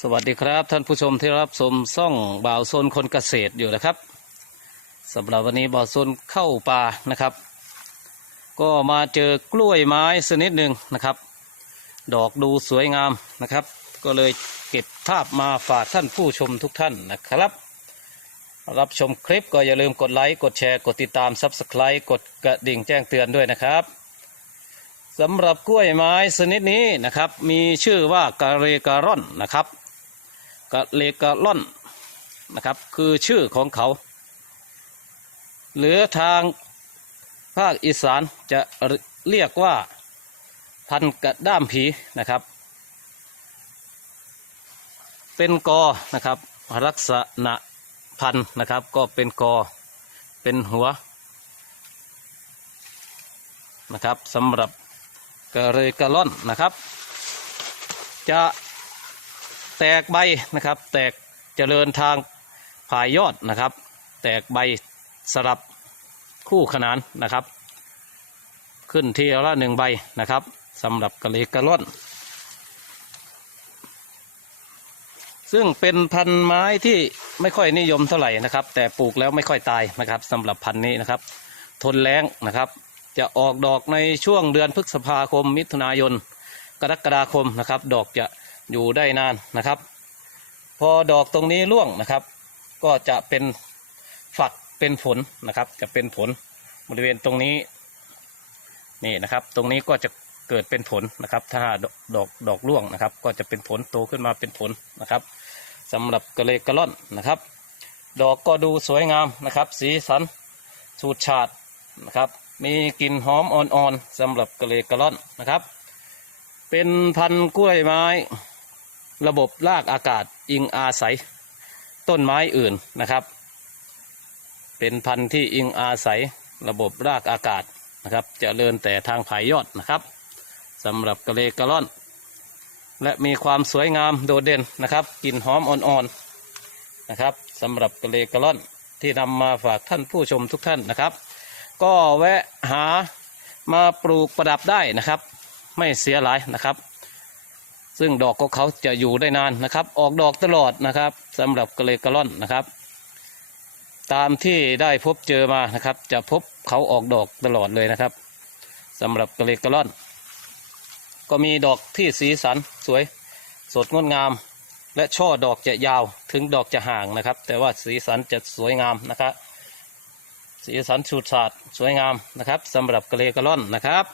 สวัสดีครับ ท่านผู้ชมที่รับชมซ่องบ่าวโซนคนเกษตรอยู่นะครับสำหรับวันนี้บ่าวโซนเข้าป่านะครับ ก็มาเจอกล้วยไม้ชนิดหนึ่งนะครับ ดอกดูสวยงามนะครับ ก็เลยเก็บภาพมาฝากท่านผู้ชมทุกท่านนะครับ รับชมคลิปก็อย่าลืมกดไลค์กดแชร์กดติดตาม Subscribe กดกระดิ่งแจ้งเตือนด้วยนะครับสำหรับกล้วยไม้ชนิดนี้นะครับ มีชื่อว่ากะเรการ่อนนะครับ กะเลการ่อนนะครับ คือชื่อของเขา หรือทางภาคอีสานจะเรียกว่าพันกระด้ามผีนะครับ เป็นกอนะครับลักษณะพันนะครับ ก็เป็นกอเป็นหัวนะครับสำหรับกระเรกระล่อนนะครับ จะ แตกใบนะครับ แตกเจริญทางผายยอดนะครับ แตกใบสลับคู่ขนานนะครับ ขึ้นทีละหนึ่งใบนะครับสำหรับกระเรยกระล่อน ซึ่งเป็นพันธุ์ไม้ที่ไม่ค่อยนิยมเท่าไหร่นะครับ แต่ปลูกแล้วไม่ค่อยตายนะครับสำหรับพันธุ์นี้นะครับ ทนแรงนะครับ จะออกดอกในช่วงเดือนพฤษภาคมมิถุนายน กรกฎาคมนะครับ ดอกจะอยู่ได้นานนะครับ พอดอกตรงนี้ร่วงนะครับ ก็จะเป็นฝักเป็นผลนะครับ จะเป็นผลบริเวณตรงนี้นี่นะครับ ตรงนี้ก็จะเกิดเป็นผลนะครับ ถ้าดอกดอกร่วงนะครับ ก็จะเป็นผลโตขึ้นมาเป็นผลนะครับสำหรับกระเลกระล่อนนะครับ ดอกก็ดูสวยงามนะครับ สีสันสูดฉาดนะครับ มีกลิ่นหอมอ่อนๆสำหรับกระเลกระล่อนนะครับ เป็นพันธุ์กล้วยไม้ ระบบรากอากาศอิงอาศัย ต้นไม้อื่นนะครับ เป็นพันธุ์ที่อิงอาศัยระบบรากอากาศนะครับจะเจริญแต่ทางผายยอดนะครับสำหรับกระเลกระล่อน และมีความสวยงามโดดเด่นนะครับกลิ่นหอมอ่อนๆนะครับสำหรับกระเลกระล่อนที่นำมาฝากท่านผู้ชมทุกท่านนะครับ ก็แวะหามาปลูกประดับได้นะครับ ไม่เสียหลายนะครับ ซึ่งดอกของเขาจะอยู่ได้นานนะครับ ออกดอกตลอดนะครับสำหรับกระเลกระล่อนนะครับ ตามที่ได้พบเจอมานะครับ จะพบเขาออกดอกตลอดเลยนะครับสำหรับกระเลกระล่อน ก็มีดอกที่สีสันสวยสดงดงาม และช่อดอกจะยาวถึงดอกจะห่างนะครับ แต่ว่าสีสันจะสวยงามนะครับสีสันชูดฉาดสวยงามนะครับสำหรับกระเลกระล่อนนะครับ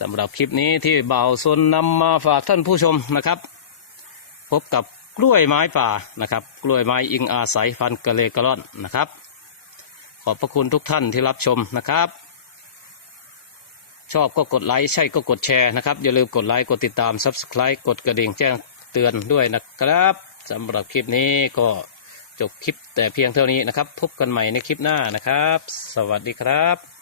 สำหรับคลิปนี้ที่บ่าวซนนำมาฝากท่านผู้ชมนะครับ พบกับกล้วยไม้ป่านะครับ กล้วยไม้อิงอาศัยพันกระเลกระล่อนนะครับ ขอบพระคุณทุกท่านที่รับชมนะครับ ชอบก็กดไลค์ใช่ก็กดแชร์นะครับ อย่าลืมกดไลค์กดติดตาม Subscribe กดกระดิ่งแจ้งเตือนด้วยนะครับสำหรับคลิปนี้ก็จบคลิปแต่เพียงเท่านี้นะครับ พบกันใหม่ในคลิปหน้านะครับ สวัสดีครับ